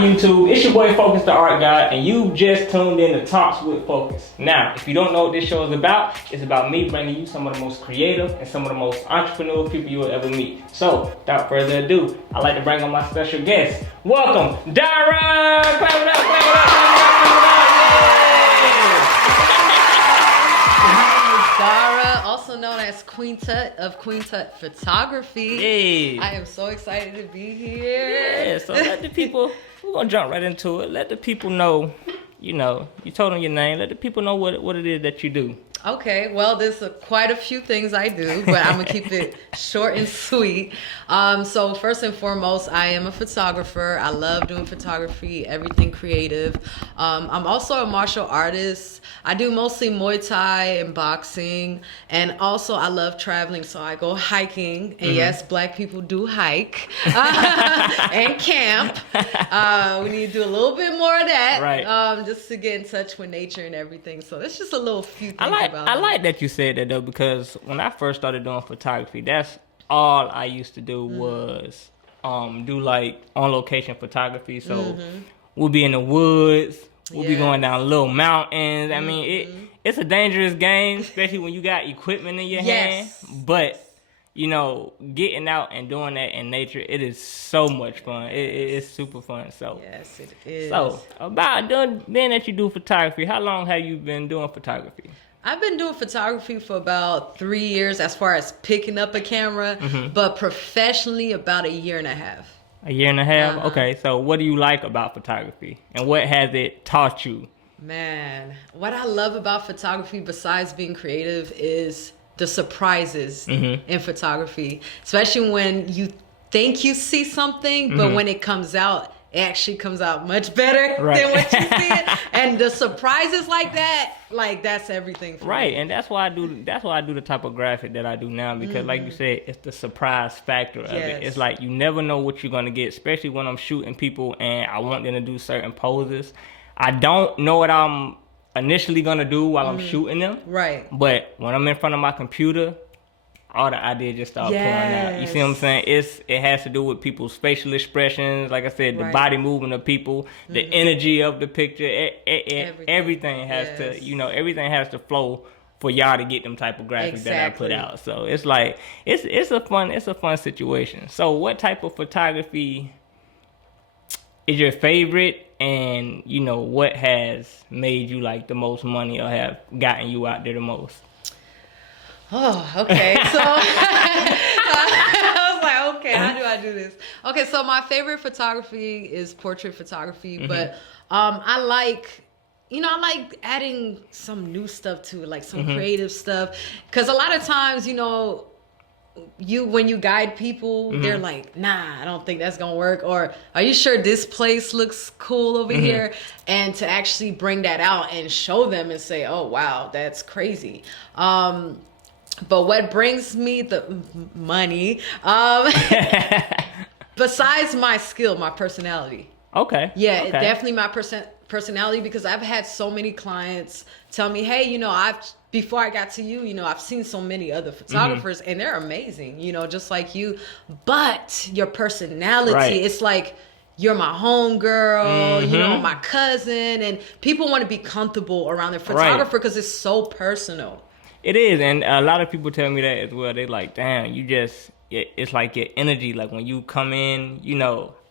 YouTube? It's your boy Focus the Art Guy, and you just tuned in to Talks with Focus. Now, if you don't know what this show is about, it's about me bringing you some of the most creative and some of the most entrepreneurial people you will ever meet. So, without further ado, I'd like to bring on my special guest. Welcome, Dara! Clap it up, clap it up, Dara, also known as Queen Tut of Queen Tut Photography. Hey. I am so excited to be here. Yeah, so let the people, we're gonna jump right into it. Let the people know, you told them your name. Let the people know what it is that you do. Okay, well, there's quite a few things I do, but I'm gonna keep it short and sweet. So first and foremost, I am a photographer. I love doing photography, everything creative. I'm also a martial artist. I do mostly Muay Thai and boxing, and also I love traveling, so I go hiking. And yes, Black people do hike and camp. We need to do a little bit more of that, right? Just to get in touch with nature and everything. So that's just a little few things. I like that you said that though, because when I first started doing photography, that's all I used to do was do like on location photography. So we'll be in the woods, we'll be going down little mountains. I mean, it's a dangerous game, especially when you got equipment in your hand. But getting out and doing that in nature, it is so much fun. It's super fun. So yes, it is. So about being that you do photography, how long have you been doing photography? I've been doing photography for about 3 years as far as picking up a camera, but professionally about a year and a half. A year and a half? Okay, so what do you like about photography? And what has it taught you? Man, what I love about photography besides being creative is the surprises in photography. Especially when you think you see something, but when it comes out, it actually comes out much better than what you see it. And the surprises like that, that's everything for me. And that's why I do the type of graphic that I do now, because like you said, it's the surprise factor of it. It's like you never know what you're gonna get, especially when I'm shooting people and I want them to do certain poses. I don't know what I'm initially gonna do while I'm shooting them. Right. But when I'm in front of my computer, all the ideas just start pouring out. You see what I'm saying? It has to do with people's facial expressions. Like I said, the body movement of people, the energy of the picture. Everything has to, everything has to flow for y'all to get them type of graphics that I put out. So it's like it's a fun situation. So what type of photography is your favorite, and what has made you like the most money or have gotten you out there the most? Oh, okay. So I was like, okay, how do I do this? Okay, so my favorite photography is portrait photography, but I like adding some new stuff to it, like some creative stuff. Because a lot of times, when you guide people, they're like, nah, I don't think that's gonna work, or are you sure this place looks cool over here? And to actually bring that out and show them and say, oh wow, that's crazy. But what brings me the money, besides my skill, my personality. Okay. Yeah, okay. Definitely my personality, because I've had so many clients tell me, hey, before I got to you, I've seen so many other photographers and they're amazing, just like you. But your personality, it's like, you're my homegirl, my cousin, and people want to be comfortable around their photographer because it's so personal. It is, and a lot of people tell me that as well. They like, damn, it's like your energy, like when you come in,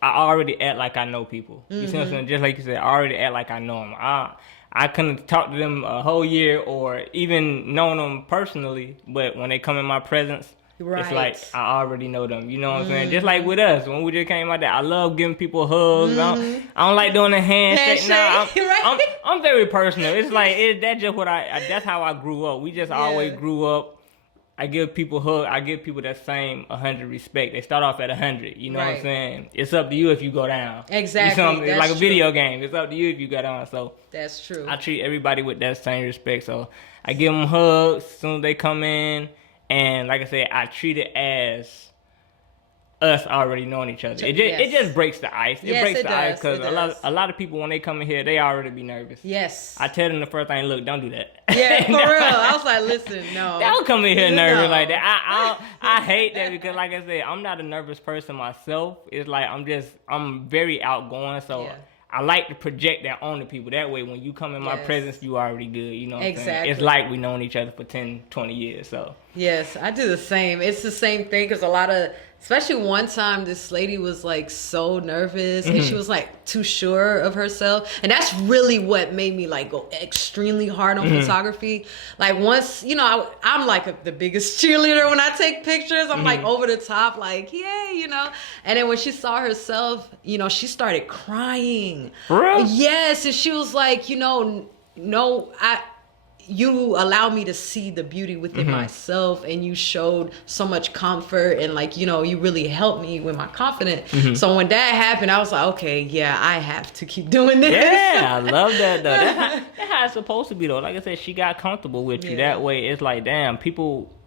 I already act like I know people. You see what I'm saying? Just like you said, I already act like I know them. I couldn't talk to them a whole year or even know them personally, but when they come in my presence, it's like I already know them. You know what I'm saying? Just like with us, when we just came out there, I love giving people hugs. I don't like doing a handshake. Nah, I'm very personal. It's like that's just that's how I grew up. We just always grew up. I give people hugs. I give people that same 100 respect. They start off at 100. You know what I'm saying? It's up to you if you go down. Exactly. It's like a video game. It's up to you if you go down. So that's true. I treat everybody with that same respect. So I give them hugs as soon as they come in. And like I said, I treat it as us already knowing each other. It just breaks the ice. It breaks the ice because a lot of people, when they come in here, they already be nervous. Yes. I tell them the first thing, look, don't do that. Yeah, for real. I was like, listen, no. Don't come in here nervous like that. I hate that because, like I said, I'm not a nervous person myself. It's like I'm very outgoing, so I like to project that on the people. That way, when you come in my presence, you already good. You know what I'm saying? It's like we known each other for 10, 20 years, so. Yes, I do the same. It's the same thing because a lot of, especially one time, this lady was like so nervous and she was like too sure of herself. And that's really what made me like go extremely hard on photography. Like once, you know, I'm like the biggest cheerleader when I take pictures. I'm like over the top, like, yay, you know. And then when she saw herself, you know, she started crying. For real? Yes. And she was like, you know, no, you allowed me to see the beauty within myself, and you showed so much comfort, and like, you know, you really helped me with my confidence. So when that happened, I was like, okay, yeah, I have to keep doing this. Yeah, I love that though. That's how it's supposed to be though. Like I said, she got comfortable with you. That way it's like, damn,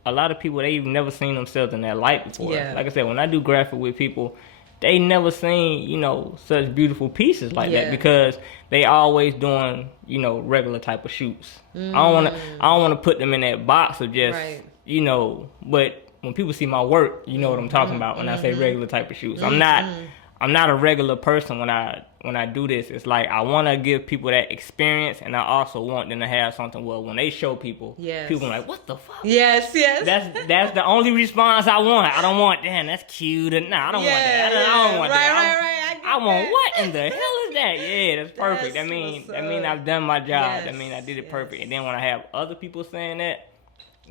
a lot of people, they've never seen themselves in that light before. Like I said, when I do graphic with people, they never seen, you know, such beautiful pieces like that because they always doing, you know, regular type of shoots. I don't want to put them in that box of just, you know, but when people see my work, you know what I'm talking about when I say regular type of shoots. I'm not a regular person when I do this. It's like I want to give people that experience, and I also want them to have something where when they show people, people are like, what the fuck? Yes. That's the only response I want. I don't want, damn, that's cute. Nah, I don't want that. I don't want that. Right. I want what in the hell is that? Yeah, that's perfect. That mean I've done my job. Yes, That mean I did it perfect. And then when I have other people saying that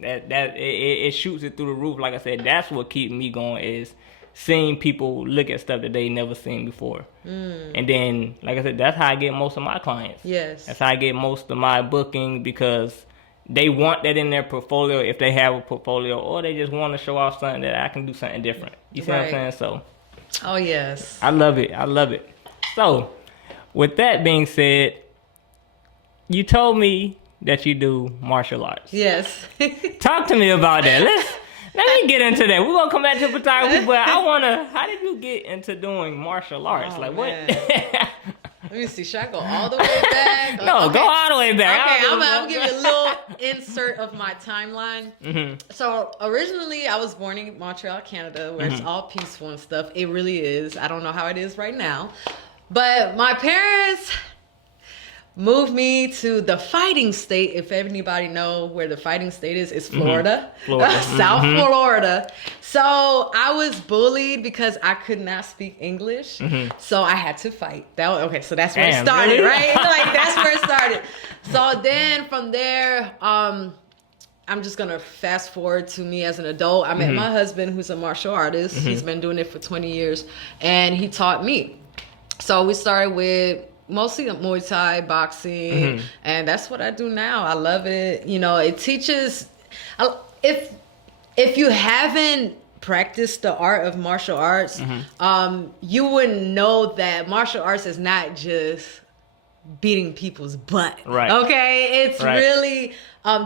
it shoots it through the roof. Like I said, that's what keeps me going is seeing people look at stuff that they never seen before. And then, like I said, that's how I get most of my clients. Yes. That's how I get most of my booking because they want that in their portfolio if they have a portfolio, or they just want to show off something that I can do something different. You see what I'm saying? So. Oh, yes. I love it. So, with that being said, you told me that you do martial arts. Yes. Talk to me about that. Let me get into that. We're going to come back to photography, but how did you get into doing martial arts? What? Let me see. Should I go all the way back? No, go all the way back. Okay, I'm going to give you a little insert of my timeline. So originally, I was born in Montreal, Canada, where it's all peaceful and stuff. It really is. I don't know how it is right now. But my parents moved me to the fighting state. If anybody know where the fighting state is, it's Florida. South Florida. So I was bullied because I could not speak English. So I had to fight. So that's where it started, really? Right? Like that's where it started. So then from there, I'm just gonna fast forward to me as an adult. I met my husband, who's a martial artist. He's been doing it for 20 years, and he taught me. So we started with mostly Muay Thai, boxing, and that's what I do now. I love it. You know, it teaches. If you haven't practiced the art of martial arts, you wouldn't know that martial arts is not just beating people's butt. Right. Okay? It's really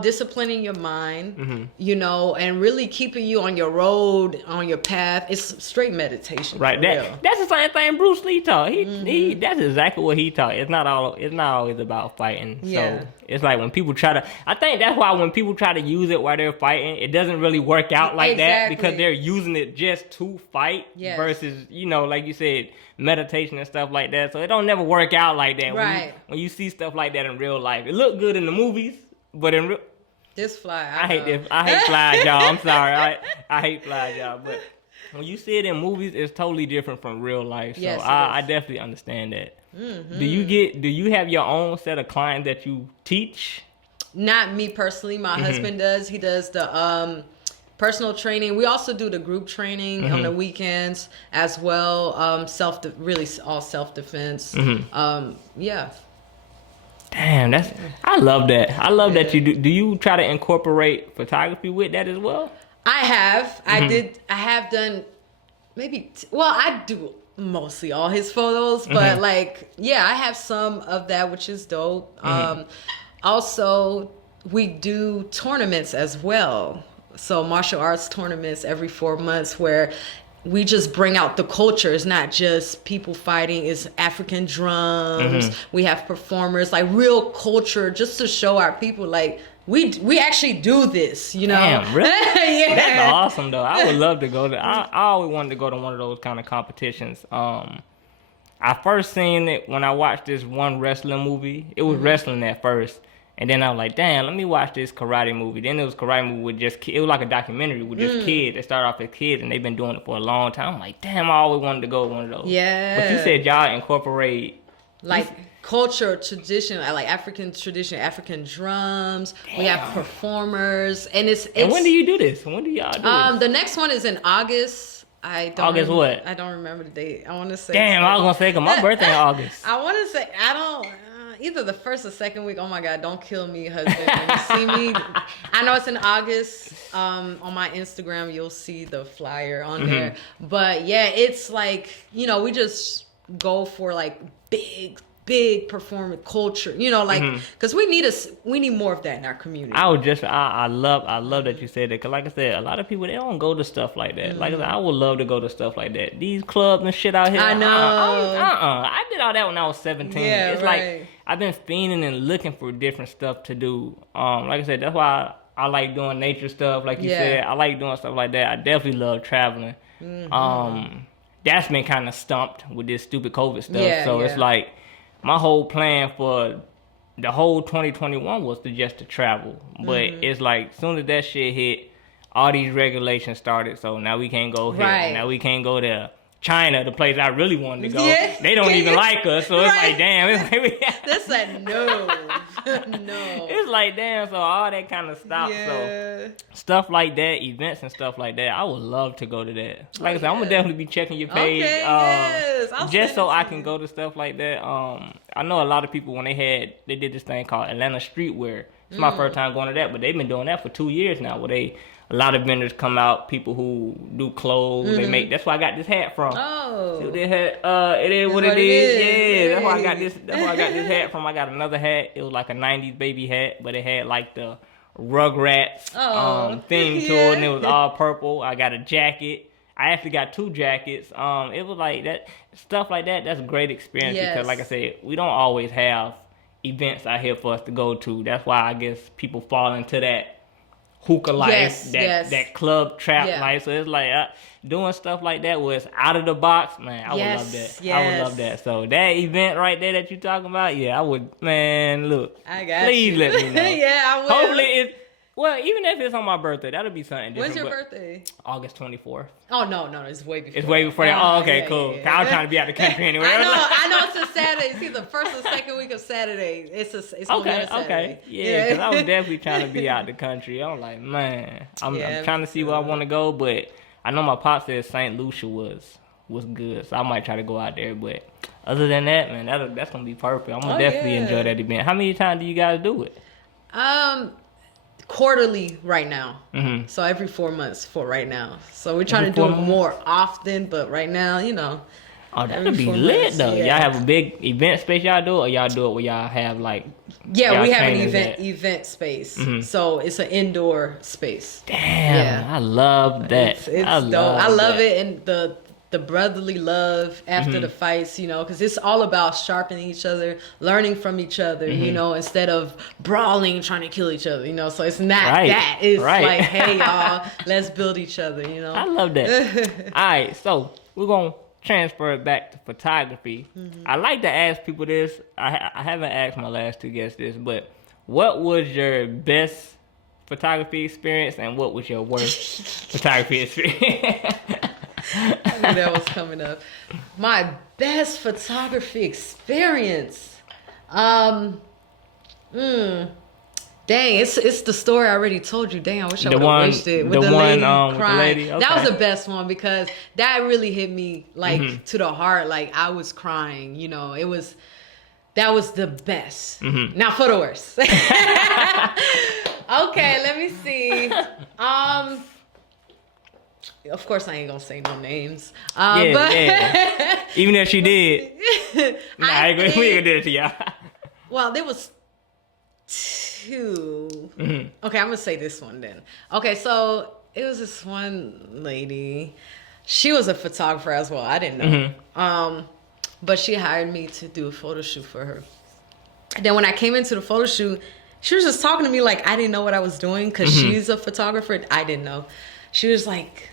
disciplining your mind, you know, and really keeping you on your road, on your path. It's straight meditation. Right. That's the same thing Bruce Lee taught. He that's exactly what he taught. It's not always about fighting. So it's like when people I think that's why when people try to use it while they're fighting, it doesn't really work out like that because they're using it just to fight versus, you know, like you said, meditation and stuff like that. So it don't never work out like that. Right. When you see stuff like that in real life, it look good in the movies, but in real this fly. I hate fly job. I'm sorry. I hate fly job, but when you see it in movies, it's totally different from real life. So I definitely understand that. Do you have your own set of clients that you teach? Not me personally. My husband does. He does the personal training. We also do the group training on the weekends as well. Really all self-defense. Damn, I love that. I love that you do. Do you try to incorporate photography with that as well? I have. I have done maybe. I do mostly all his photos, but I have some of that, which is dope. Also, we do tournaments as well. So martial arts tournaments every 4 months where we just bring out the culture. It's not just people fighting. It's African drums. We have performers, like real culture, just to show our people, like, we actually do this, you know? Damn, really? Yeah. That's awesome, though. I would love to go to... I always wanted to go to one of those kind of competitions. I first seen it when I watched this one wrestling movie. It was wrestling at first. And then I was like, damn, let me watch this karate movie. Then it was karate movie with just kids. It was like a documentary with just kids. They started off as kids, and they've been doing it for a long time. I'm like, damn, I always wanted to go to one of those. Yeah. But you said y'all incorporate... Like culture, tradition, like African tradition, African drums. Damn. We have performers. And it's... And when do you do this? When do y'all do this? The next one is in August. August what? I don't remember the date. I want to say... Damn, I was going to say, because my birthday in August. I want to say... I don't... Either the first or second week. Oh my God! Don't kill me, husband. When you see me, I know it's in August. On my Instagram, you'll see the flyer on there. But yeah, it's like, you know, we just go for like big performance culture. You know, like, because we need more of that in our community. I love that you said that, because like I said, a lot of people, they don't go to stuff like that. Like I said, I would love to go to stuff like that. These clubs and shit out here. I know. I did all that when I was 17. Yeah, it's right. like I've been fiending and looking for different stuff to do. Like I said, that's why I like doing nature stuff. Like you said, I like doing stuff like that. I definitely love traveling. That's been kind of stumped with this stupid COVID stuff. It's like, my whole plan for the whole 2021 was to travel. But it's like, as soon as that shit hit, all these regulations started. So now we can't go here. Right. Now we can't go there. China, the place I really wanted to go, they don't even like us. So it's like, damn. It's like that's like, no. It's like, damn. So all that kind of stopped. So stuff like that, events and stuff like that, I would love to go to that. Like I said, I'm going to definitely be checking your page. Just so I can go to stuff like that. I know a lot of people, when they did this thing called Atlanta Streetwear. It's my first time going to that, but they've been doing that for 2 years now, where a lot of vendors come out, people who do clothes, they make. That's where I got this hat from. Oh, see what they had? It is what it is. Yeah, that's where I got this. That's where I got this hat from. I got another hat. It was like a '90s baby hat, but it had like the Rugrats theme to it, and it was all purple. I got a jacket. I actually got 2 jackets. It was like that stuff like that. That's a great experience because, like I said, we don't always have events out here for us to go to. That's why I guess people fall into that hookah life, that club trap life. So it's like doing stuff like that where it's out of the box, man. I would love that. I would love that. So that event right there that you're talking about, I would, man. Look, please let me know. I will. Hopefully it's even if it's on my birthday, that'll be something different. When's your birthday? August 24th. Oh no, it's way before. It's way before that. Oh, okay, cool. I was trying to be out of the country anyway. I know it's a Saturday. It's either first or second week of Saturday. It's okay. Yeah, because I was definitely trying to be out the country. I'm like, man, I'm trying to see where I want to go, but I know my pop said St. Lucia was good, so I might try to go out there. But other than that, man, that's gonna be perfect. I'm gonna definitely enjoy that event. How many times do you guys do it? Quarterly right now. So every 4 months for right now. So we're trying to do it more often, but right now, Oh, that would be lit though. Y'all have a big event space y'all do, or y'all do it where y'all have like... Yeah, we have an event space. So it's an indoor space. Damn, I love that. It's dope. I love it, and the brotherly love after the fights, because it's all about sharpening each other, learning from each other, instead of brawling, trying to kill each other, so it's not that. It's like, hey, y'all, let's build each other, I love that. All right, so we're going to transfer it back to photography. I like to ask people this. I haven't asked my last 2 guests this, but what was your best photography experience and what was your worst photography experience? I knew that was coming up. My best photography experience. Dang, it's the story I already told you. Dang, I wish I would have wished it. With the lady crying. With the lady? Okay. That was the best one because that really hit me to the heart. Like I was crying, that was the best. Now for the worst. Okay, let me see. Of course, I ain't gonna say no names. Even if she did, we ain't gonna do it to y'all. Well, there was 2. Okay, I'm gonna say this one then. Okay, so it was this one lady. she was a photographer as well. I didn't know. But she hired me to do a photo shoot for her. And then when I came into the photo shoot, she was just talking to me like I didn't know what I was doing because she's a photographer. I didn't know. She was like,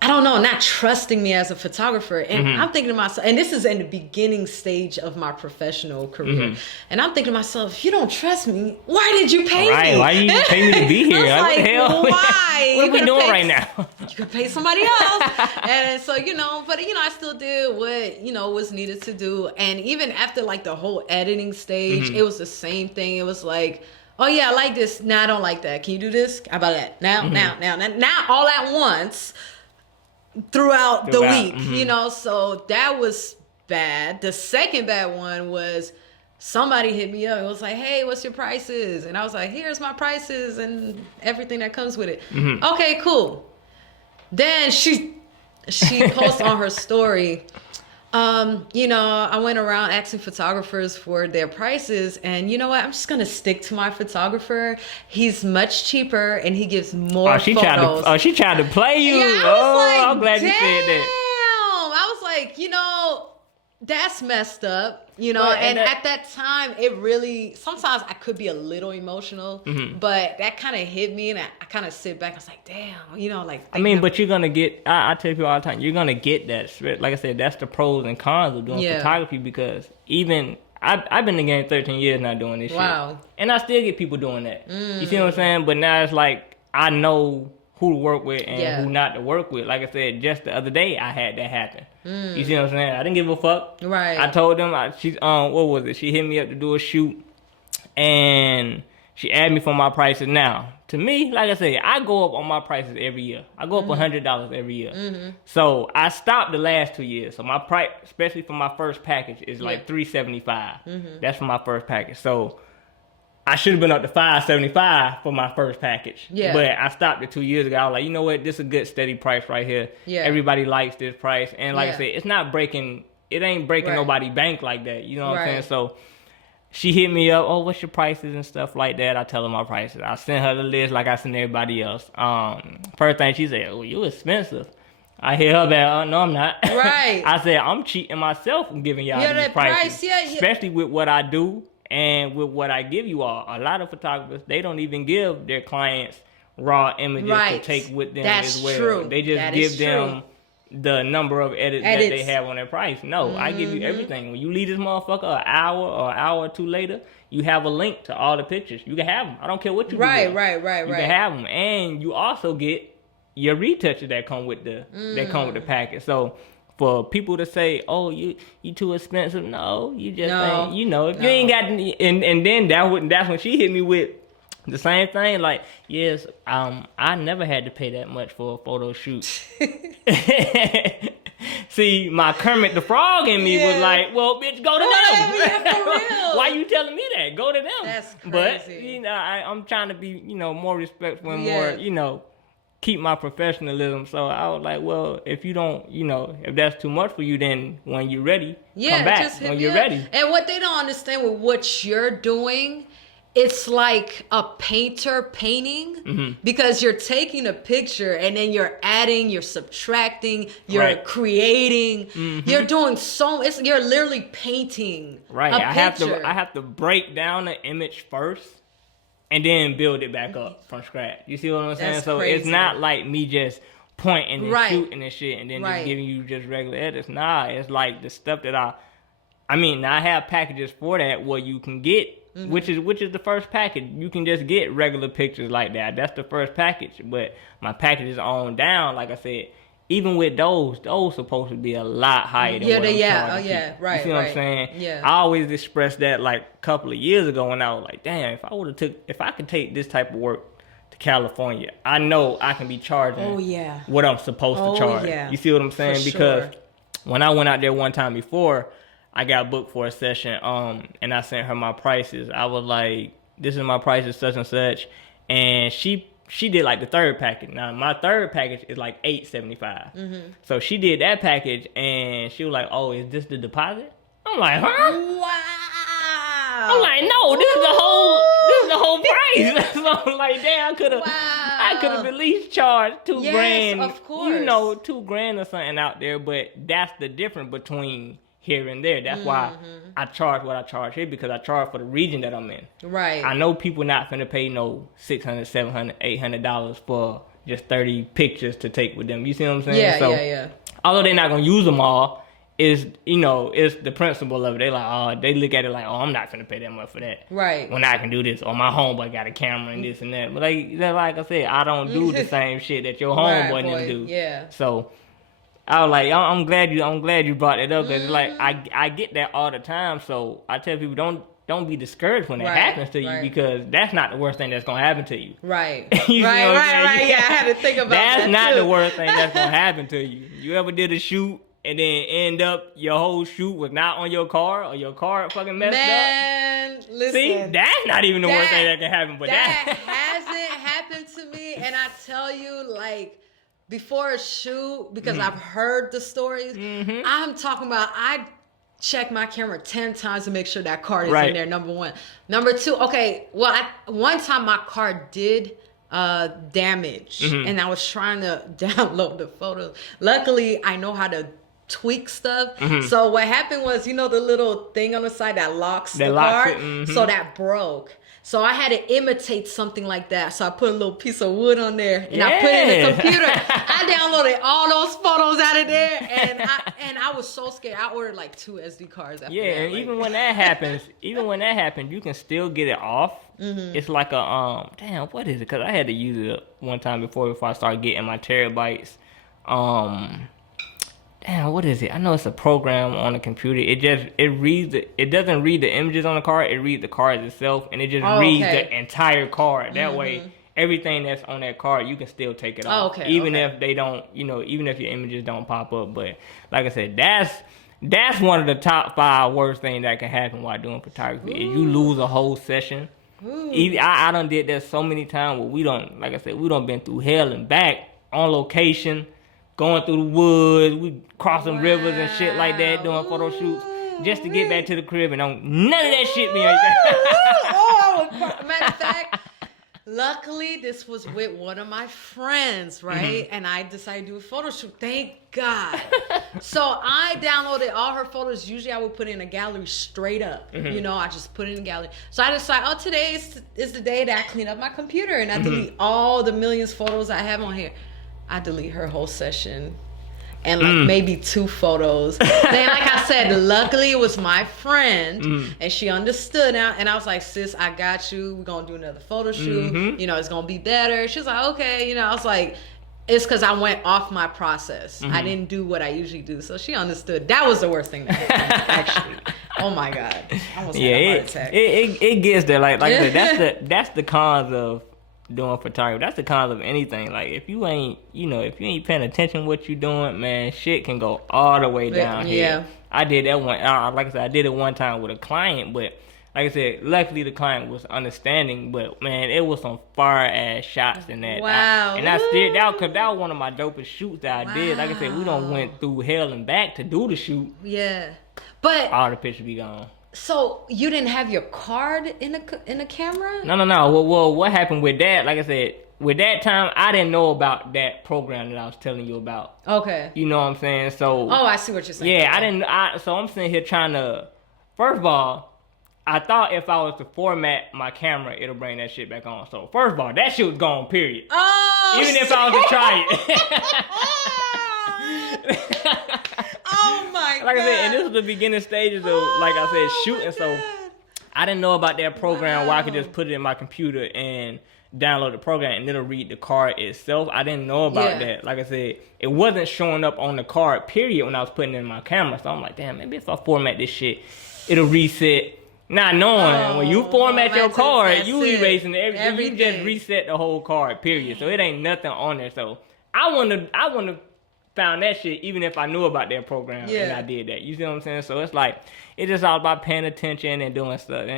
I don't know, not trusting me as a photographer. And I'm thinking to myself, and this is in the beginning stage of my professional career. And I'm thinking to myself, if you don't trust me, why did you pay me? Why did you pay me to be here? I was like, hell? Why? What are we doing right now? You could pay somebody else. And so, but I still did what, was needed to do. And even after like the whole editing stage, it was the same thing. It was like, oh yeah, I like this. Nah, I don't like that. Can you do this? How about that? Now, all at once. Throughout the week, so that was bad. The second bad one was somebody hit me up. It was like, hey, what's your prices? And I was like, here's my prices and everything that comes with it. Okay, cool. Then she posts on her story, I went around asking photographers for their prices, and you know what? I'm just gonna stick to my photographer. He's much cheaper, and he gives more photos. She tried to play you. Yeah, I was like, I'm glad you said that. I was like, that's messed up, and at that time, it really, sometimes I could be a little emotional, but that kind of hit me, and I kind of sit back, I was like, damn, but you're going to get, I tell people all the time, you're going to get that. Like I said, that's the pros and cons of doing photography, because even, I've been in the game 13 years now doing this shit, and I still get people doing that. You see what I'm saying? But now it's like, I know who to work with and who not to work with. Like I said, just the other day, I had that happen. You see what I'm saying? I didn't give a fuck. Right. I told them, what was it? She hit me up to do a shoot, and she asked me for my prices. Now, to me, like I said, I go up on my prices every year. I go up $100 every year. So I stopped the last 2 years. So my price, especially for my first package, is like $375. That's for my first package. So I should have been up to $575 for my first package. Yeah. But I stopped it 2 years ago. I was like, you know what? This is a good steady price right here. Yeah. Everybody likes this price. And like I said, it ain't breaking nobody's bank like that. You know what I'm saying? So she hit me up, oh, what's your prices and stuff like that. I tell her my prices. I sent her the list like I send everybody else. First thing she said, oh, you expensive. I hear her back, oh, no, I'm not. Right. I said, I'm cheating myself from giving y'all these prices. Especially with what I do. And with what I give you all, a lot of photographers, they don't even give their clients raw images to take with them as well. True. They just give them the number of edits that they have on their price. No, I give you everything. When you leave this motherfucker an hour or two later, you have a link to all the pictures. You can have them. I don't care what you do. Right. You can have them. And you also get your retouches that come with the package. So for people to say, oh, you too expensive. No, you just ain't, if you ain't got, and then that's when she hit me with the same thing. Like, yes, I never had to pay that much for a photo shoot. See, my Kermit the Frog in me was like, well, bitch, go to them. Yeah, for real. Why you telling me that? Go to them. That's crazy. But, I'm trying to be, more respectful and more, keep my professionalism. So I was like, well, if you don't, if that's too much for you, then when you're ready, come back just when you're ready. And what they don't understand with what you're doing, it's like a painter painting, because you're taking a picture and then you're adding, you're subtracting, you're creating, you're doing you're literally painting a picture. I have to break down the image first and then build it back up from scratch. You see what I'm saying? That's so crazy. It's not like me just pointing and shooting and shit and then just giving you just regular edits. Nah, it's like the stuff that I have packages for that where you can get, which is the first package. You can just get regular pictures like that. That's the first package. But my packages on down, like I said, even with those supposed to be a lot higher than what I'm charging. Right. You see what I'm saying? Yeah. I always expressed that like a couple of years ago when I was like, damn, if I could take this type of work to California, I know I can be charging what I'm supposed to charge. Yeah. You see what I'm saying? Because when I went out there one time before, I got booked for a session, and I sent her my prices. I was like, this is my prices, such and such. And she did like the third package. Now my third package is like $875. So she did that package, and she was like, "Oh, is this the deposit?" I'm like, "Huh?" Wow. I'm like, "No, this is the whole price. So like, damn, I could have at least charged $2,000. Of course. You know, $2,000 or something out there. But that's the difference between here and there. That's why I charge what I charge here, because I charge for the region that I'm in. Right. I know people not finna pay no $600, $700, $800 for just 30 pictures to take with them. You see what I'm saying? Yeah, Although they're not gonna use them all, it's the principle of it. They like, they look at it like, I'm not finna pay that much for that. Right. When I can do this, or my homeboy got a camera and this and that. But like I said, I don't do the same shit that your homeboy didn't do. Yeah. So I was like, I'm glad you brought it up, because like I get that all the time. So I tell people, don't be discouraged when it happens to you, because that's not the worst thing that's gonna happen to you. Right. Right. Yeah, I had to think about that. That's not the worst thing that's gonna happen to you. You ever did a shoot and then end up your whole shoot was not on your car, or your car fucking messed up? Listen. See, that's not even the worst thing that can happen. But that hasn't happened to me, and I tell you, like, before a shoot, because I've heard the stories, I'm talking about, I check my camera 10 times to make sure that card is in there, number one. Number two, okay, well, one time my car did damage, and I was trying to download the photos. Luckily, I know how to tweak stuff. So what happened was, the little thing on the side that locks the card? So that broke. So I had to imitate something like that. So I put a little piece of wood on there, and I put it in the computer. I downloaded all those photos out of there, and I was so scared. I ordered like 2 SD cards after that. And even when that happens, you can still get it off. It's like a damn, what is it? Because I had to use it one time before I started getting my terabytes. Damn, what is it? I know it's a program on the computer. It doesn't read the images on the card. It reads the cards itself, and it just reads the entire card. That way, everything that's on that card, you can still take it off. Even if they don't, even if your images don't pop up. But like I said, that's one of the top 5 worst things that can happen while doing photography. If you lose a whole session. I done did that so many times where we done been through hell and back on location, going through the woods, we crossing rivers and shit like that, doing photo shoots, just to get back to the crib, and none of that shit be like that. Matter of fact, luckily this was with one of my friends, right? And I decided to do a photo shoot. Thank God. So I downloaded all her photos. Usually I would put in a gallery straight up. I just put it in a gallery. So I decided, today is the day that I clean up my computer and I delete all the millions of photos I have on here. I delete her whole session and like maybe 2 photos. Then, like I said, luckily it was my friend and she understood now. And I was like, sis, I got you. We're going to do another photo shoot. It's going to be better. She was like, okay. I was like, it's because I went off my process. I didn't do what I usually do. So she understood. That was the worst thing that happened, actually. Oh my God. I almost had a heart attack. It gets there. Like I said, that's the cons of doing photography. That's the cons of anything. Like if you ain't paying attention to what you're doing, man, shit can go all the way down here. I did that one. Like I said, I did it one time with a client, but like I said, luckily the client was understanding. But man, it was some fire ass shots in that. Wow. That was one of my dopest shoots that I did. Like I said, we done went through hell and back to do the shoot. Yeah, but all the pictures be gone. So you didn't have your card in a camera? No. Well, what happened with that? Like I said, with that time, I didn't know about that program that I was telling you about. Okay. You know what I'm saying? So. Oh, I see what you're saying. Yeah, I didn't. So I'm sitting here trying to. First of all, I thought if I was to format my camera, it'll bring that shit back on. So first of all, that shit was gone. Period. Oh. Even if I was to try it. Oh my God. Like I said, and this was the beginning stages of, like I said, shooting. So I didn't know about that program where I could just put it in my computer and download the program and it'll read the card itself. I didn't know about that. Like I said, it wasn't showing up on the card, period, when I was putting it in my camera. So I'm like, damn, maybe if I format this shit, it'll reset. Not knowing when you format your card, you erasing everything. You just reset the whole card, period. So it ain't nothing on there. So I wouldn't have found that shit even if I knew about that program and I did that. You see what I'm saying? So it's like, it's just all about paying attention and doing stuff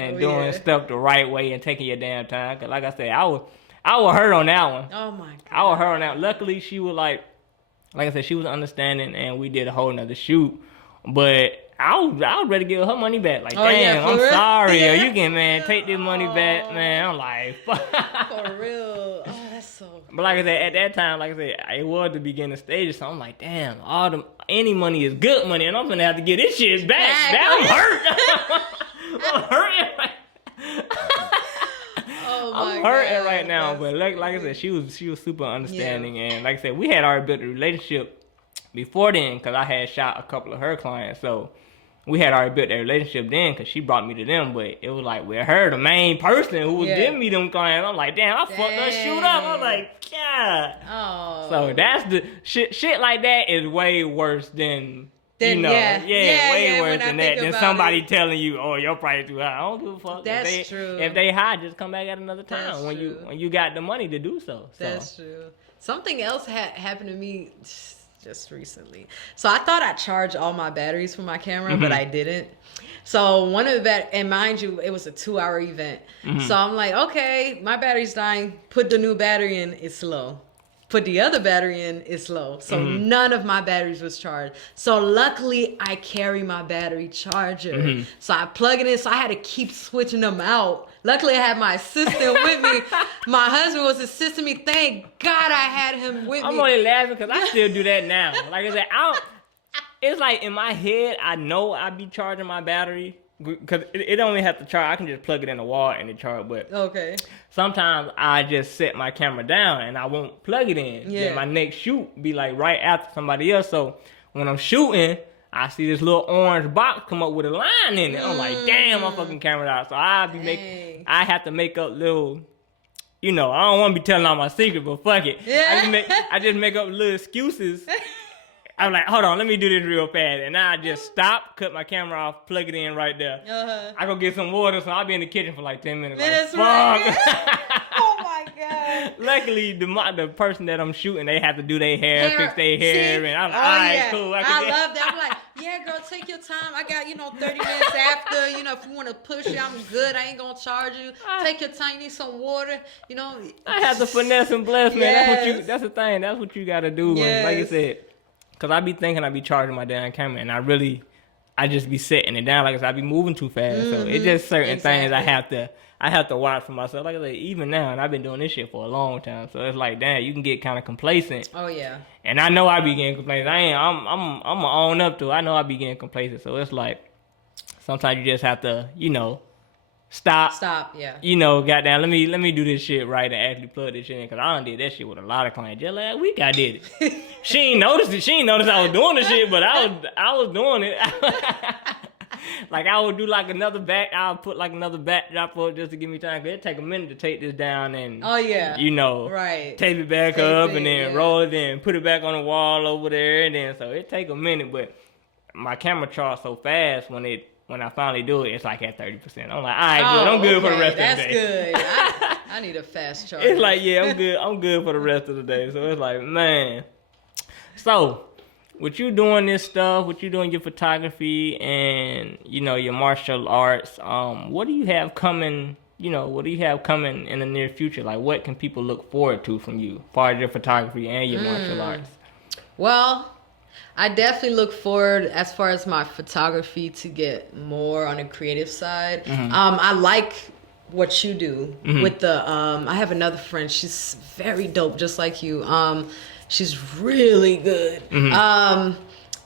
stuff the right way and taking your damn time. Cause like I said, I was hurt on that one. Oh my God. I was hurt on that. Luckily she was like I said, she was understanding and we did a whole nother shoot. But I was ready to give her money back. Like, Oh, yeah, damn, for I'm real? sorry. Yeah. You can, man, take this money back, man. I'm like, fuck. For real. Oh, that's so. But like I said, at that time, like I said, it was the beginning stages. So I'm like, damn, any money is good money, and I'm gonna have to get this shit back. I'm hurt. I'm hurting. I'm hurting right now. That's but like I said, she was super understanding, and like I said, we had already built a relationship before then, because I had shot a couple of her clients, so we had already built that relationship then, because she brought me to them. But it was like with her, the main person who was giving me them clients, I'm like, damn, I fucked that shoot up. I'm like, God. Oh. So that's the shit like that is way worse than. Way worse than that. Than somebody telling you, "Oh, your price too high." I don't give a fuck. That's true. If they high, just come back at another time when you got the money to do so. That's true. Something else happened to me just recently. So I thought I charged all my batteries for my camera, but I didn't. So one of the and mind you, it was a 2-hour event. So I'm like, okay, my battery's dying. Put the new battery in. It's slow. Put the other battery in, it's low. So none of my batteries was charged. So luckily I carry my battery charger. So I plug it in. So I had to keep switching them out. Luckily I had my assistant with me. My husband was assisting me. Thank God I had him with me. I'm only laughing because I still do that now. Like I said, it's like in my head, I know I be charging my battery. Because it only have to charge. I can just plug it in the wall and it charge. But sometimes I just set my camera down and I won't plug it in. Yeah. Then my next shoot be like right after somebody else. So when I'm shooting, I see this little orange box come up with a line in it. I'm like, damn, my fucking camera's out. So I have to make up little. I don't want to be telling all my secret, but fuck it. Yeah. I just make up little excuses. I'm like, hold on, let me do this real fast. And I just stop, cut my camera off, plug it in right there. I go get some water, so I'll be in the kitchen for like 10 minutes. Fuck. Oh my God. Luckily, the person that I'm shooting, they have to do their hair, fix their hair. And I'm like, all right, cool. I love that. I'm like, yeah, girl, take your time. I got, 30 minutes after, if you want to push it, I'm good. I ain't going to charge you. Take your time. You need some water, I have to finesse and bless, man. That's the thing. That's what you got to do. Yes. Like you said. Because I be thinking I be charging my damn camera, and I just be setting it down. Like I said, I be moving too fast. So it's just certain things I have to watch for myself. Like I said, even now, and I've been doing this shit for a long time. So it's like, damn, you can get kind of complacent. Oh yeah. And I know I be getting complacent. I'm gonna own up to it. I know I be getting complacent. So it's like, sometimes you just have to, Stop, yeah. Goddamn, let me do this shit right and actually plug this shit in, because I done did that shit with a lot of clients. Just last week I did it. She ain't noticed it. She ain't noticed I was doing the shit, but I was doing it. Like I would do like another back. I'll put like another backdrop up just to give me time. Cause it take a minute to take this down and right, tape it back up and then roll it in, put it back on the wall over there, and then so it take a minute. But my camera charged so fast when I finally do it, it's like at 30%. I'm like, all right, good. I'm good for the rest of the day. That's good. I need a fast charger. It's like, yeah, I'm good. I'm good for the rest of the day. So it's like, man. So, with you doing this stuff, with you doing your photography and, your martial arts, what do you have coming, what do you have coming in the near future? Like, what can people look forward to from you, as far as your photography and your martial arts? Well, I definitely look forward, as far as my photography, to get more on the creative side. I like what you do with the, I have another friend, she's very dope, just like you. She's really good. I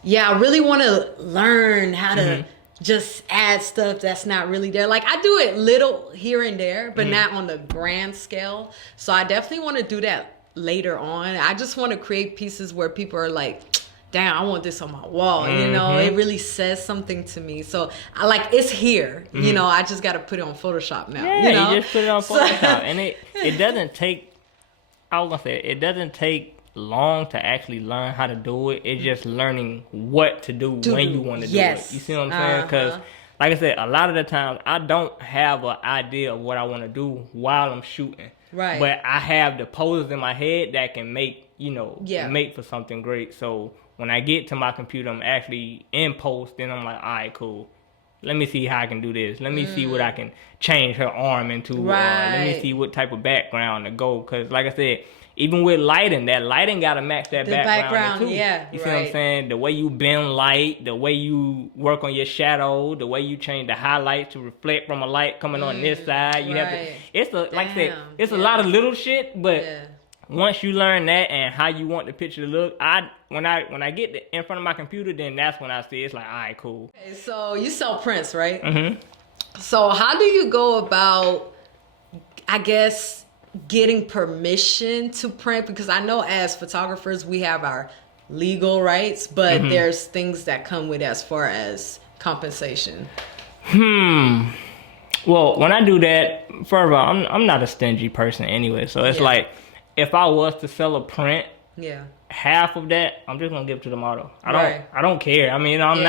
really want to learn how to just add stuff that's not really there. Like I do it little here and there, but not on the grand scale. So I definitely want to do that later on. I just want to create pieces where people are like, damn, I want this on my wall. It really says something to me. So it's here. I just got to put it on Photoshop now. Yeah, you just put it on Photoshop. And it doesn't take, I was going to say, it doesn't take long to actually learn how to do it. It's just learning what to do when you want to do it. You see what I'm saying? Because like I said, a lot of the times I don't have an idea of what I want to do while I'm shooting. Right. But I have the poses in my head that can make, make for something great. So when I get to my computer, I'm actually in post, then I'm like, all right, cool. Let me see how I can do this. Let me see what I can change her arm into. Right. Let me see what type of background to go. Because like I said, even with lighting, that lighting gotta match that background too. Yeah, you see what I'm saying? The way you bend light, the way you work on your shadow, the way you change the highlight to reflect from a light coming on this side. You have to. It's a like I said, it's a lot of little shit, but once you learn that and how you want the picture to look, when I get in front of my computer, then that's when I see it's like, all right, cool. Okay, so you sell prints, right? Mm-hmm. So how do you go about, I guess, getting permission to print? Because I know as photographers we have our legal rights, but there's things that come with as far as compensation. Well, when I do that, first of all, I'm not a stingy person anyway, so it's like if I was to sell a print, half of that I'm just gonna give to the model. I don't care. I mean, I'm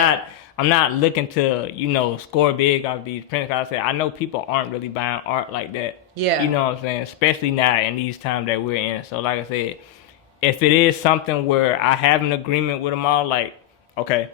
not looking to, score big off these prints. Like I said, I know people aren't really buying art like that. Yeah. You know what I'm saying? Especially now in these times that we're in. So like I said, if it is something where I have an agreement with them all, like, okay,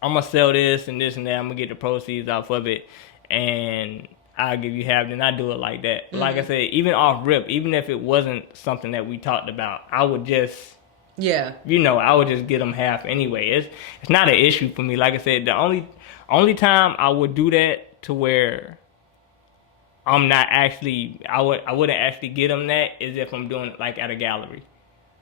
I'm going to sell this and this and that. I'm going to get the proceeds off of it. And I'll give you half. Then I do it like that. Like I said, even off rip, even if it wasn't something that we talked about, I would just... I would just get them half anyway. It's not an issue for me. Like I said, the only time I would do that to where I'm not actually, I wouldn't actually get them that is if I'm doing it like at a gallery.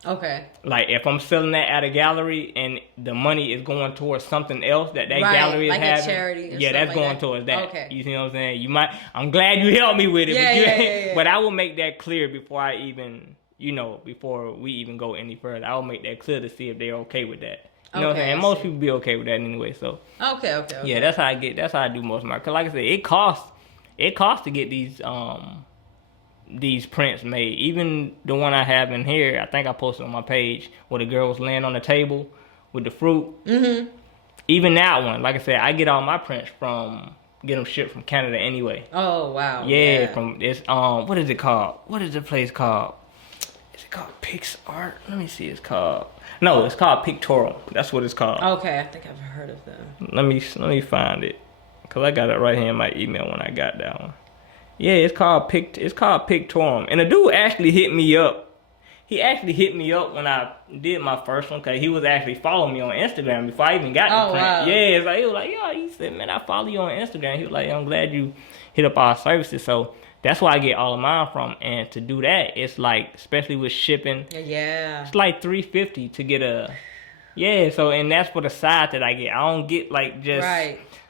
Okay. Like if I'm selling that at a gallery and the money is going towards something else that gallery is like having. A charity or that's like going that. Towards that. Okay. You see what I'm saying? I'm glad you helped me with it. But but I will make that clear before I even... before we even go any further, I'll make that clear to see if they're okay with that. You know what I'm saying? And most people be okay with that anyway. So okay. Yeah, that's how I do most of my. Cause like I said, it costs to get these prints made. Even the one I have in here, I think I posted on my page where the girl was laying on the table with the fruit. Mm-hmm. Even that one, like I said, I get all my prints get them shipped from Canada anyway. Oh wow. Yeah. From this what is it called? What is the place called? Is it called Pix Art? Let me see. It's called Pictorial. That's what it's called. Okay, I think I've heard of them. Let me find it, cause I got it right here in my email when I got that one. Yeah, it's called Pictorial, and the dude actually hit me up. He actually hit me up when I did my first one, cause he was actually following me on Instagram before I even got the print. Wow. Yeah, it's like he was like, yeah. He said, man, I follow you on Instagram. He was like, I'm glad you hit up our services. So that's where I get all of mine from. And to do that, it's like, especially with shipping, it's like $350 to get a. Yeah, so and that's for the size that I get. I don't get like just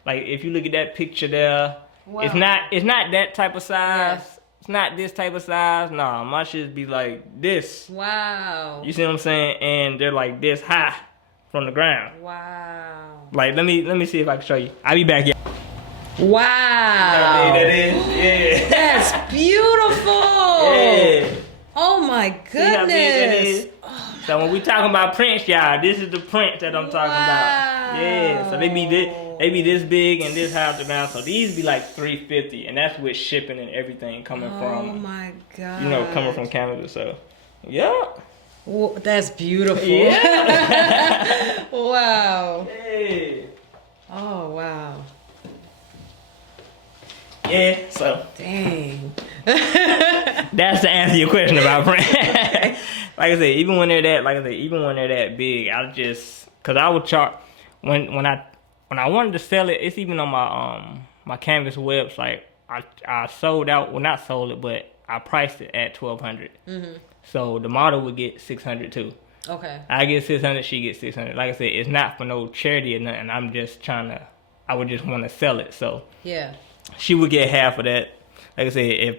like if you look at that picture there, it's not that type of size. Yeah. It's not this type of size. Nah, my shit be like this. Wow. You see what I'm saying? And they're like this high from the ground. Wow. Like let me see if I can show you. I'll be back here. Wow. That is, yeah. That's beautiful. Yeah. Oh my goodness. So when we talking about prints, y'all, this is the print that I'm talking about. Yeah. So they be this big and this high off the ground. So these be like $350, and that's with shipping and everything coming from. Oh my god. Coming from Canada. So, yeah. Well, that's beautiful. Yeah. Wow. Yeah. Oh wow. Yeah, so. Dang. That's to answer your question about print. Like I said, even when they're that big, cause I would charge when I wanted to sell it. It's even on my Canvas website. I sold out. Well, not sold it, but I priced it at $1,200. Mm-hmm. So the model would get $600 too. Okay. I get $600. She gets $600. Like I said, it's not for no charity or nothing. I'm just I would just want to sell it. So yeah. She would get half of that. Like I said,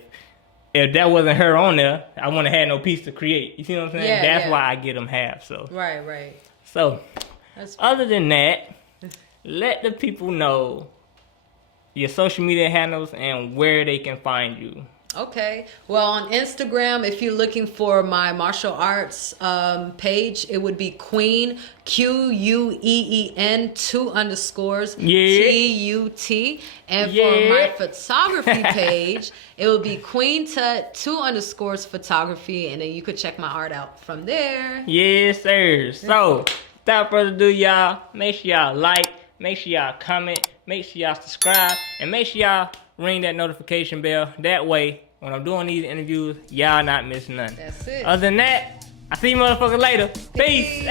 if that wasn't her on there, I wouldn't have had no piece to create. You see what I'm saying? Yeah, that's why I get them half. So right. So other than that, let the people know your social media handles and where they can find you. Okay. Well, on Instagram, if you're looking for my martial arts page, it would be Queen, QUEEN 2_ TUT. And for my photography page, it would be Queen Tut 2_ photography. And then you could check my art out from there. Yes, sir. So, without further ado, y'all, make sure y'all like, make sure y'all comment, make sure y'all subscribe, and make sure y'all ring that notification bell. That way, when I'm doing these interviews, y'all not miss nothing. That's it. Other than that, I see you motherfuckers later. Peace.